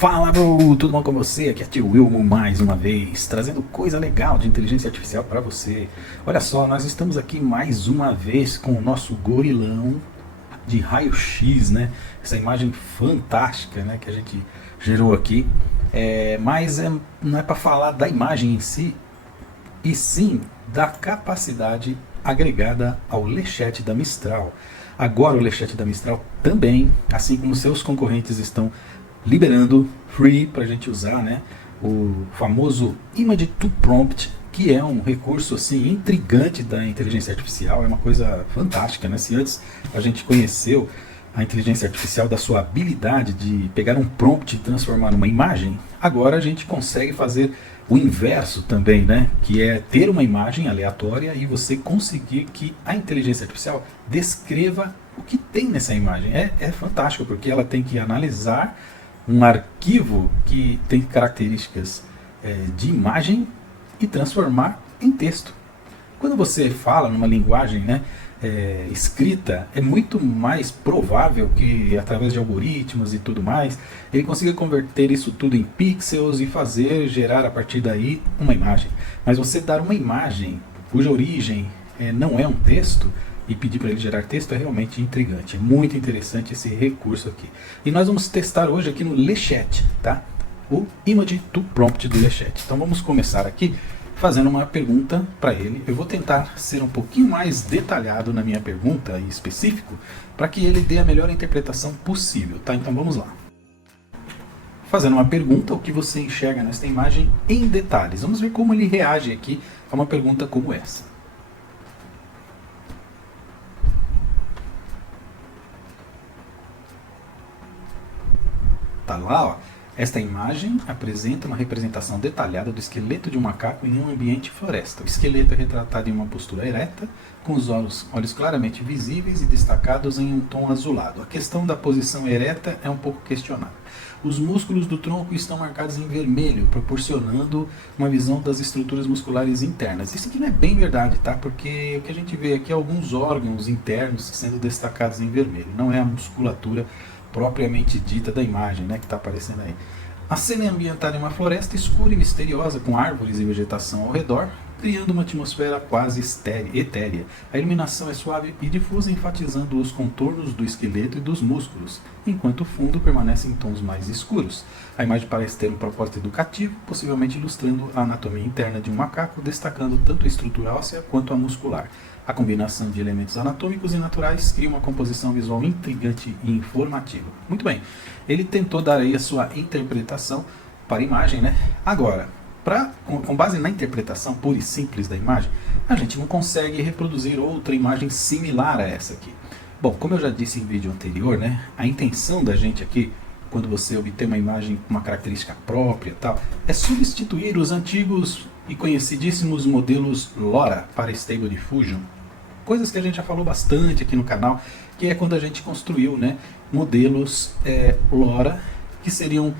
Fala, bro! Tudo bom com você? Aqui é Tio Wilmo mais uma vez, trazendo coisa legal de inteligência artificial para você. Olha só, nós estamos aqui mais uma vez com o nosso gorilão de raio-x, né? Essa imagem fantástica, né, que a gente gerou aqui. Não é para falar da imagem em si, e sim da capacidade agregada ao Lechat da Mistral. Agora o Lechat da Mistral também, assim como seus concorrentes estão liberando free para a gente usar, né, o famoso Image to Prompt, que é um recurso assim intrigante da inteligência artificial. É uma coisa fantástica, né? Se antes a gente conheceu a inteligência artificial da sua habilidade de pegar um prompt e transformar numa imagem, agora a gente consegue fazer o inverso também, né? Que é ter uma imagem aleatória e você conseguir que a inteligência artificial descreva o que tem nessa imagem. É fantástico, porque ela tem que analisar um arquivo que tem características de imagem e transformar em texto. Quando você fala numa linguagem, né, escrita, é muito mais provável que através de algoritmos e tudo mais, ele consiga converter isso tudo em pixels e gerar a partir daí uma imagem. Mas você dar uma imagem cuja origem não é um texto e pedir para ele gerar texto é realmente intrigante. É muito interessante esse recurso aqui. E nós vamos testar hoje aqui no Lechat, tá? O Image to Prompt do Lechat. Então vamos começar aqui fazendo uma pergunta para ele. Eu vou tentar ser um pouquinho mais detalhado na minha pergunta e específico para que ele dê a melhor interpretação possível, tá? Então vamos lá. Fazendo uma pergunta, o que você enxerga nesta imagem em detalhes. Vamos ver como ele reage aqui a uma pergunta como essa. Tá lá, ó. Esta imagem apresenta uma representação detalhada do esqueleto de um macaco em um ambiente floresta. O esqueleto é retratado em uma postura ereta, com os olhos claramente visíveis e destacados em um tom azulado. A questão da posição ereta é um pouco questionável. Os músculos do tronco estão marcados em vermelho, proporcionando uma visão das estruturas musculares internas. Isso aqui não é bem verdade, tá? Porque o que a gente vê aqui é alguns órgãos internos sendo destacados em vermelho. Não é a musculatura propriamente dita da imagem, né, que está aparecendo aí. A cena é ambientada em uma floresta escura e misteriosa, com árvores e vegetação ao redor, criando uma atmosfera quase etérea. A iluminação é suave e difusa, enfatizando os contornos do esqueleto e dos músculos, enquanto o fundo permanece em tons mais escuros. A imagem parece ter um propósito educativo, possivelmente ilustrando a anatomia interna de um macaco, destacando tanto a estrutura óssea quanto a muscular. A combinação de elementos anatômicos e naturais cria uma composição visual intrigante e informativa. Muito bem, ele tentou dar aí a sua interpretação para a imagem, né? Agora, com base na interpretação pura e simples da imagem, a gente não consegue reproduzir outra imagem similar a essa aqui. Bom, como eu já disse em vídeo anterior, né? A intenção da gente aqui, quando você obter uma imagem com uma característica própria e tal, é substituir os antigos e conhecidíssimos modelos LoRa para Stable Diffusion. Coisas que a gente já falou bastante aqui no canal, que é quando a gente construiu, né, modelos LoRa, que seriam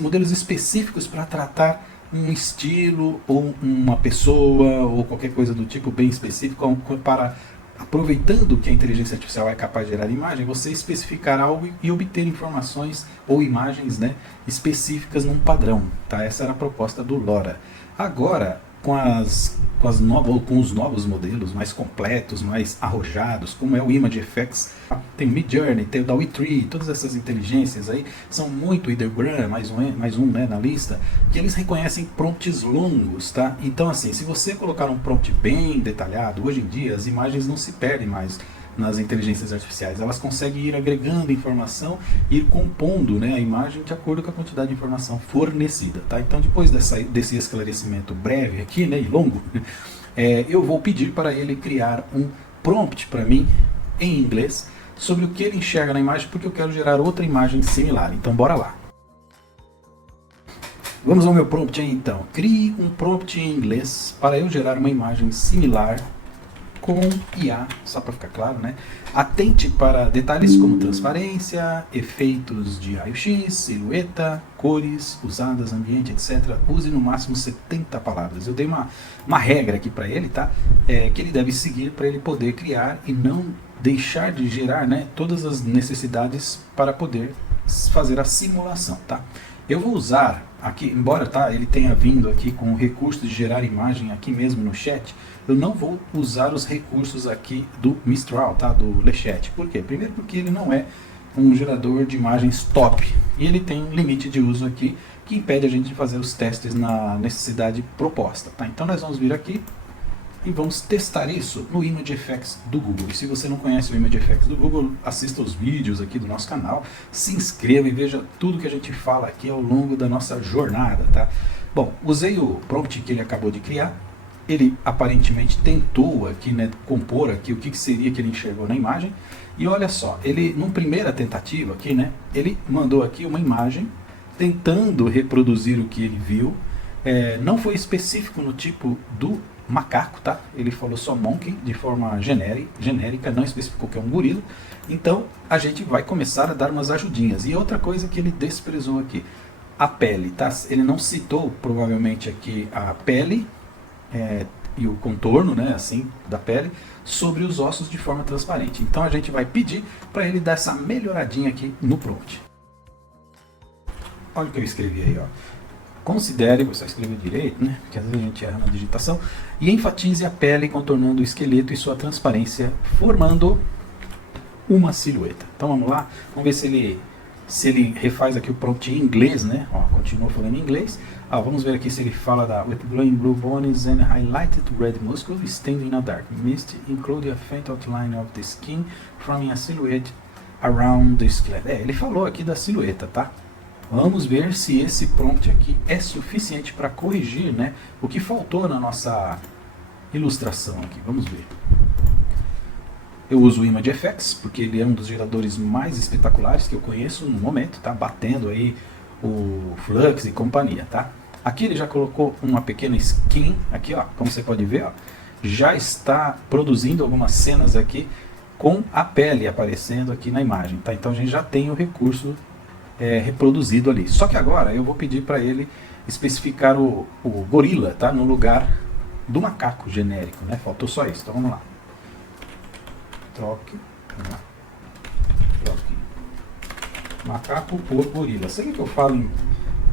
modelos específicos para tratar um estilo, ou uma pessoa, ou qualquer coisa do tipo bem específico, para, aproveitando que a inteligência artificial é capaz de gerar imagem, você especificar algo e obter informações ou imagens, né, específicas num padrão. Tá? Essa era a proposta do LoRa. Agora, com os novos modelos mais completos, mais arrojados, como é o ImageFX, tem o Midjourney, tem o DALL-E 3, todas essas inteligências aí são muito ideogram, mais um, né, na lista, que eles reconhecem prompts longos, tá? Então assim, se você colocar um prompt bem detalhado, hoje em dia as imagens não se perdem mais nas inteligências artificiais, elas conseguem ir agregando informação, ir compondo, né, a imagem de acordo com a quantidade de informação fornecida, tá? Então depois desse esclarecimento breve aqui, né, e longo, eu vou pedir para ele criar um prompt para mim em inglês sobre o que ele enxerga na imagem, porque eu quero gerar outra imagem similar. Então bora lá. Vamos ao meu prompt aí então. Crie um prompt em inglês para eu gerar uma imagem similar com IA, só para ficar claro, né? Atente para detalhes como transparência, efeitos de raio-x, silhueta, cores usadas, ambiente, etc. Use no máximo 70 palavras. Eu dei uma regra aqui para ele, tá? Que ele deve seguir para ele poder criar e não deixar de gerar, né, todas as necessidades para poder fazer a simulação, tá? Eu vou usar aqui, embora ele tenha vindo aqui com o recurso de gerar imagem aqui mesmo no chat, eu não vou usar os recursos aqui do Mistral, tá? Do LeChat. Por quê? Primeiro porque ele não é um gerador de imagens top e ele tem um limite de uso aqui que impede a gente de fazer os testes na necessidade proposta, tá? Então nós vamos vir aqui e vamos testar isso no ImageFX do Google. E se você não conhece o ImageFX do Google, assista os vídeos aqui do nosso canal, se inscreva e veja tudo que a gente fala aqui ao longo da nossa jornada, tá? Bom, usei o prompt que ele acabou de criar, ele aparentemente tentou aqui, né, compor aqui o que seria que ele enxergou na imagem, e olha só, ele, numa primeira tentativa aqui, né, ele mandou aqui uma imagem tentando reproduzir o que ele viu, não foi específico no tipo do macaco, tá? Ele falou só monkey de forma genérica, não especificou que é um gorila. Então a gente vai começar a dar umas ajudinhas. E outra coisa que ele desprezou aqui, a pele, tá? Ele não citou provavelmente aqui a pele e o contorno, né, assim, da pele sobre os ossos de forma transparente. Então a gente vai pedir para ele dar essa melhoradinha aqui no prompt. Olha o que eu escrevi aí, ó. Considere, você escreveu direito, né? Porque às vezes a gente erra na digitação. E enfatize a pele contornando o esqueleto e sua transparência, formando uma silhueta. Então vamos lá, vamos ver se ele refaz aqui o prompt em inglês, né? Ó, continua falando em inglês. Vamos ver aqui se ele fala da with glowing blue bones and highlighted red muscles standing in a dark mist, including a faint outline of the skin, forming a silhouette around the skeleton. Ele falou aqui da silhueta, tá? Vamos ver se esse prompt aqui é suficiente para corrigir, né, o que faltou na nossa ilustração aqui. Vamos ver. Eu uso o ImageFX porque ele é um dos geradores mais espetaculares que eu conheço no momento, tá? Batendo aí o Flux e companhia, tá? Aqui ele já colocou uma pequena skin, aqui ó, como você pode ver, ó, já está produzindo algumas cenas aqui com a pele aparecendo aqui na imagem, tá? Então a gente já tem o recurso reproduzido ali. Só que agora eu vou pedir para ele especificar o gorila, tá? No lugar do macaco genérico, né? Faltou só isso. Então vamos lá. Troque. Vamos lá. Troque. Macaco por gorila. Segue que eu falo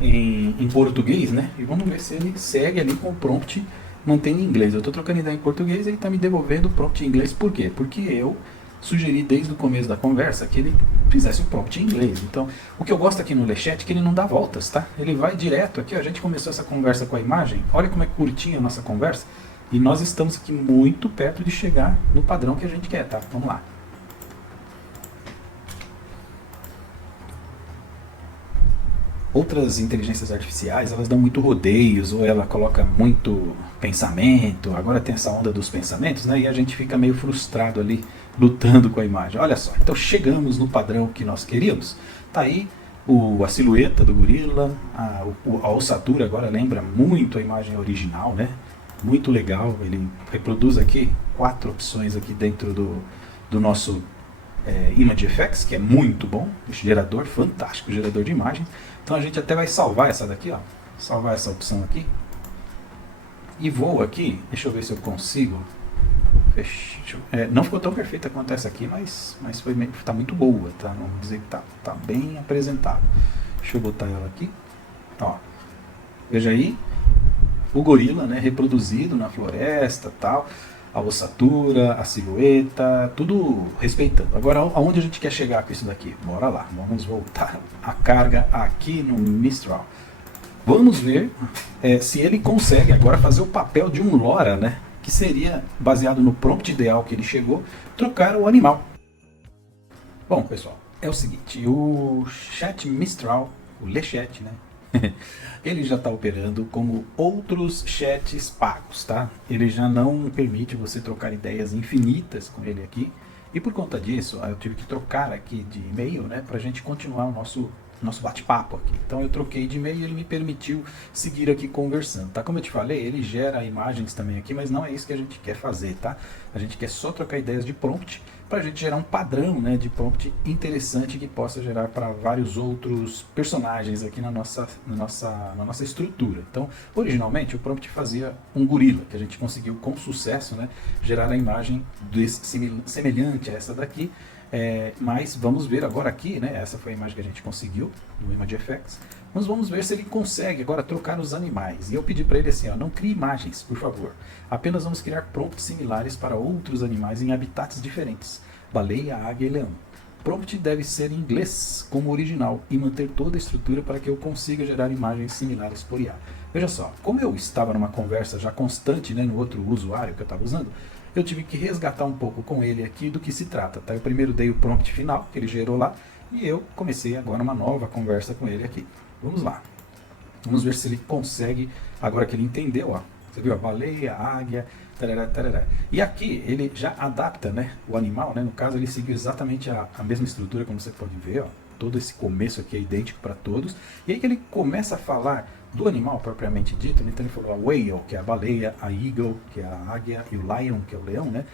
em português, né? E vamos ver se ele segue ali com o prompt mantendo em inglês. Eu estou trocando ideia em português e ele está me devolvendo o prompt em inglês. Por quê? Porque eu sugeri desde o começo da conversa que ele fizesse o prompt em inglês. Então, o que eu gosto aqui no LeChat é que ele não dá voltas, tá? Ele vai direto aqui, ó, a gente começou essa conversa com a imagem, olha como é curtinha a nossa conversa, e nós estamos aqui muito perto de chegar no padrão que a gente quer, tá? Vamos lá. Outras inteligências artificiais, elas dão muito rodeios, ou ela coloca muito pensamento, agora tem essa onda dos pensamentos, né? E a gente fica meio frustrado ali, lutando com a imagem. Olha só, então chegamos no padrão que nós queríamos. Tá aí a silhueta do gorila, a ossatura agora lembra muito a imagem original, né? Muito legal, ele reproduz aqui 4 opções aqui dentro do nosso ImageFX, que é muito bom, gerador fantástico, gerador de imagem. Então a gente até vai salvar essa daqui, ó, salvar essa opção aqui. E vou aqui, deixa eu ver se eu consigo. Não ficou tão perfeita quanto essa aqui, mas tá muito boa, tá? Vamos dizer que tá bem apresentável. Deixa eu botar ela aqui. Ó, veja aí, o gorila, né, reproduzido na floresta, tal, a ossatura, a silhueta, tudo respeitando. Agora, aonde a gente quer chegar com isso daqui? Bora lá, vamos voltar a carga aqui no Mistral. Vamos ver se ele consegue agora fazer o papel de um LoRa, né? Que seria, baseado no prompt ideal que ele chegou, trocar o animal. Bom, pessoal, é o seguinte, o Chat Mistral, o LeChat, né? Ele já está operando como outros chats pagos, tá? Ele já não permite você trocar ideias infinitas com ele aqui. E por conta disso, eu tive que trocar aqui de e-mail, né? Para a gente continuar o nosso bate-papo aqui. Então eu troquei de e-mail e ele me permitiu seguir aqui conversando, tá? Como eu te falei, ele gera imagens também aqui, mas não é isso que a gente quer fazer, tá? A gente quer só trocar ideias de prompt para a gente gerar um padrão, né, de prompt interessante que possa gerar para vários outros personagens aqui na nossa estrutura. Então, originalmente o prompt fazia um gorila, que a gente conseguiu com sucesso, né, gerar a imagem semelhante a essa daqui, Mas vamos ver agora aqui, né? Essa foi a imagem que a gente conseguiu no ImageFX. Mas vamos ver se ele consegue agora trocar os animais. E eu pedi para ele assim, ó, não crie imagens, por favor. Apenas vamos criar prompts similares para outros animais em habitats diferentes. Baleia, águia e leão. Prompt deve ser em inglês, como original, e manter toda a estrutura para que eu consiga gerar imagens similares por IA. Veja só, como eu estava numa conversa já constante, né, no outro usuário que eu estava usando, eu tive que resgatar um pouco com ele aqui do que se trata. Tá? Eu primeiro dei o prompt final, que ele gerou lá, e eu comecei agora uma nova conversa com ele aqui. Vamos lá. Vamos ver se ele consegue, agora que ele entendeu, ó. Você viu a baleia, a águia, tarará, tarará. E aqui ele já adapta, né, o animal, né, no caso ele seguiu exatamente a mesma estrutura, como você pode ver, ó. Todo esse começo aqui é idêntico para todos. E aí que ele começa a falar do animal propriamente dito, né? Então ele falou a whale, que é a baleia, a eagle, que é a águia, e o lion, que é o leão, né?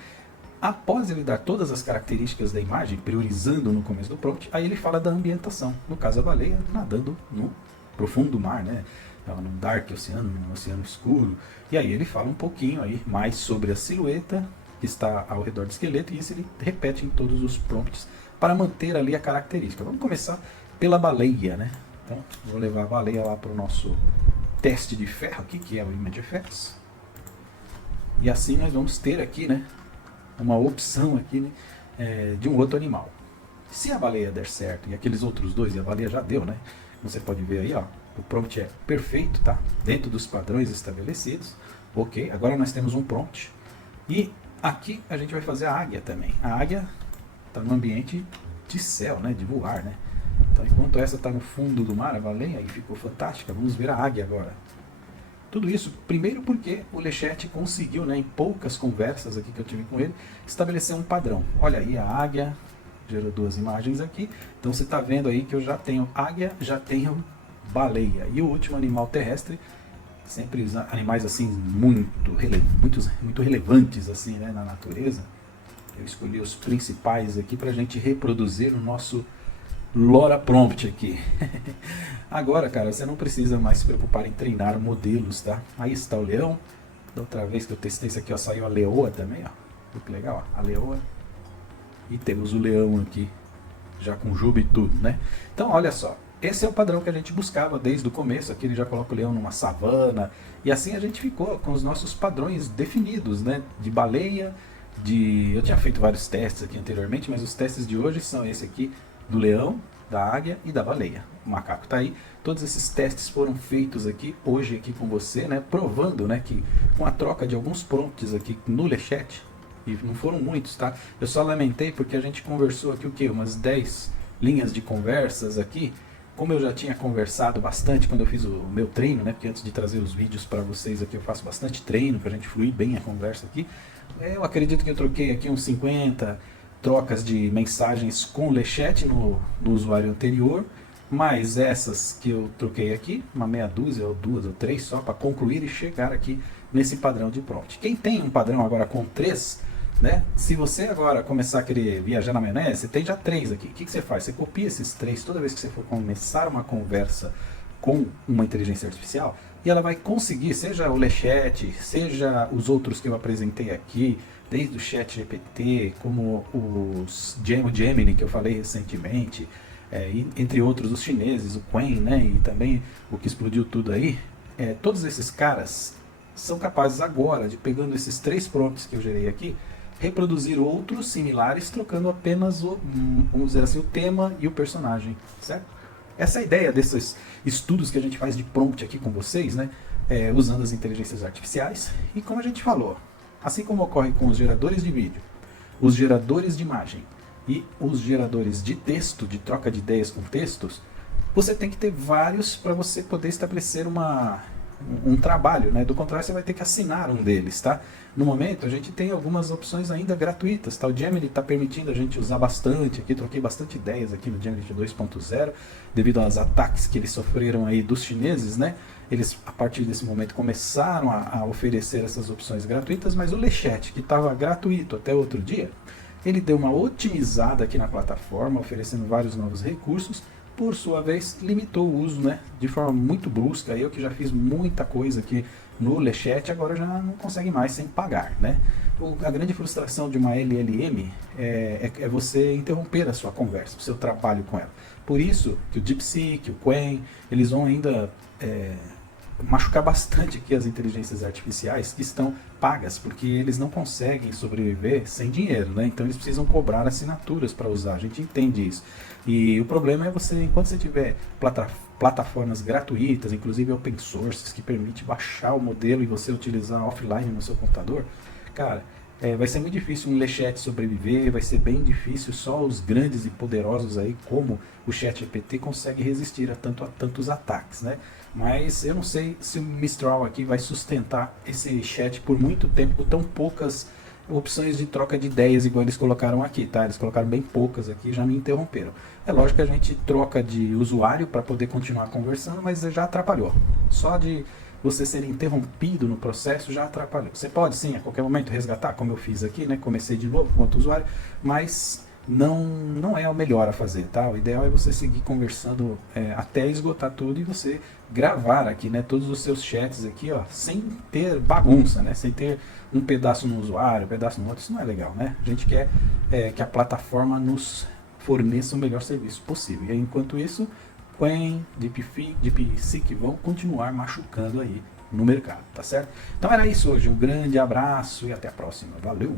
Após ele dar todas as características da imagem, priorizando no começo do prompt, aí ele fala da ambientação. No caso, a baleia nadando no profundo mar, né? Num dark oceano, num oceano escuro. E aí ele fala um pouquinho aí mais sobre a silhueta que está ao redor do esqueleto, e isso ele repete em todos os prompts para manter ali a característica. Vamos começar pela baleia, né? Então, vou levar a baleia lá para o nosso teste de ferro aqui, que é o ImageFX. E assim nós vamos ter aqui, né, uma opção aqui, né, de um outro animal. Se a baleia der certo e aqueles outros dois, e a baleia já deu, né? Você pode ver aí, ó, o prompt é perfeito, tá? Dentro dos padrões estabelecidos. Ok, agora nós temos um prompt. E aqui a gente vai fazer a águia também. A águia está no ambiente de céu, né? De voar, né? Então, enquanto essa está no fundo do mar, a baleia, aí ficou fantástica. Vamos ver a águia agora. Tudo isso, primeiro porque o Lechete conseguiu, né, em poucas conversas aqui que eu tive com ele, estabelecer um padrão. Olha aí a águia, gerou duas imagens aqui. Então você está vendo aí que eu já tenho águia, já tenho baleia. E o último animal terrestre, sempre animais assim muito relevantes assim, né, na natureza. Eu escolhi os principais aqui para a gente reproduzir o nosso Lora Prompt aqui. Agora, cara, você não precisa mais se preocupar em treinar modelos, tá? Aí está o leão. Da outra vez que eu testei isso aqui, ó, saiu a leoa também, ó. Olha que legal, ó, a leoa. E temos o leão aqui, já com juba e tudo, né? Então, olha só. Esse é o padrão que a gente buscava desde o começo. Aqui ele já coloca o leão numa savana. E assim a gente ficou com os nossos padrões definidos, né? De baleia, eu tinha feito vários testes aqui anteriormente, mas os testes de hoje são esse aqui, do leão, da águia e da baleia. O macaco está aí. Todos esses testes foram feitos aqui, hoje aqui com você, né? Provando, né, que com a troca de alguns prompts aqui no Lechete, e não foram muitos, tá? Eu só lamentei porque a gente conversou aqui o quê? Umas 10 linhas de conversas aqui. Como eu já tinha conversado bastante quando eu fiz o meu treino, né? Porque antes de trazer os vídeos para vocês aqui eu faço bastante treino para a gente fluir bem a conversa aqui. Eu acredito que eu troquei aqui uns 50 trocas de mensagens com o Lechete no usuário anterior, mais essas que eu troquei aqui, uma meia dúzia ou duas ou três só para concluir e chegar aqui nesse padrão de prompt. Quem tem um padrão agora com 3, né? Se você agora começar a querer viajar na maionese, você tem já 3 aqui. O que você faz? Você copia esses 3 toda vez que você for começar uma conversa com uma inteligência artificial, e ela vai conseguir, seja o Lechete, seja os outros que eu apresentei aqui, desde o ChatGPT, como o Gemini que eu falei recentemente, entre outros os chineses, o Qwen, né, e também o que explodiu tudo aí, todos esses caras são capazes agora de, pegando esses 3 prompts que eu gerei aqui, reproduzir outros similares, trocando apenas vamos dizer assim, o tema e o personagem, certo? Essa é a ideia desses estudos que a gente faz de prompt aqui com vocês, né? Usando as inteligências artificiais. E como a gente falou, assim como ocorre com os geradores de vídeo, os geradores de imagem e os geradores de texto, de troca de ideias com textos, você tem que ter vários para você poder estabelecer um trabalho, né? Do contrário, você vai ter que assinar um deles, tá? No momento, a gente tem algumas opções ainda gratuitas, tá? O Gemini está permitindo a gente usar bastante aqui, troquei bastante ideias aqui no Gemini 2.0, devido aos ataques que eles sofreram aí dos chineses, né? Eles, a partir desse momento, começaram a oferecer essas opções gratuitas, mas o Lechete, que estava gratuito até outro dia, ele deu uma otimizada aqui na plataforma, oferecendo vários novos recursos. Por sua vez, limitou o uso, né, de forma muito brusca. Eu que já fiz muita coisa aqui no LeChat agora já não consegue mais sem pagar, né? A grande frustração de uma LLM é você interromper a sua conversa, o seu trabalho com ela. Por isso que o DeepSeek, o Qwen, eles vão ainda machucar bastante aqui as inteligências artificiais que estão pagas, porque eles não conseguem sobreviver sem dinheiro, né? Então eles precisam cobrar assinaturas para usar, a gente entende isso. E o problema é você, enquanto você tiver plataformas gratuitas, inclusive open sources, que permite baixar o modelo e você utilizar offline no seu computador, cara, vai ser muito difícil um LeChat sobreviver, vai ser bem difícil, só os grandes e poderosos aí, como o ChatGPT, consegue resistir a tantos ataques, né? Mas eu não sei se o Mistral aqui vai sustentar esse chat por muito tempo, com tão poucas opções de troca de ideias igual eles colocaram aqui, tá? Eles colocaram bem poucas aqui, já me interromperam. É lógico que a gente troca de usuário para poder continuar conversando, mas já atrapalhou. Só de você ser interrompido no processo já atrapalhou. Você pode sim, a qualquer momento, resgatar, como eu fiz aqui, né? Comecei de novo com outro usuário, mas não é o melhor a fazer, tá? O ideal é você seguir conversando até esgotar tudo e você gravar aqui, né? Todos os seus chats aqui, ó, sem ter bagunça, né? Sem ter um pedaço no usuário, um pedaço no outro, isso não é legal, né? A gente quer que a plataforma nos forneça o melhor serviço possível. E aí, enquanto isso, Qwen, DeepSeek vão continuar machucando aí no mercado, tá certo? Então era isso hoje, um grande abraço e até a próxima. Valeu!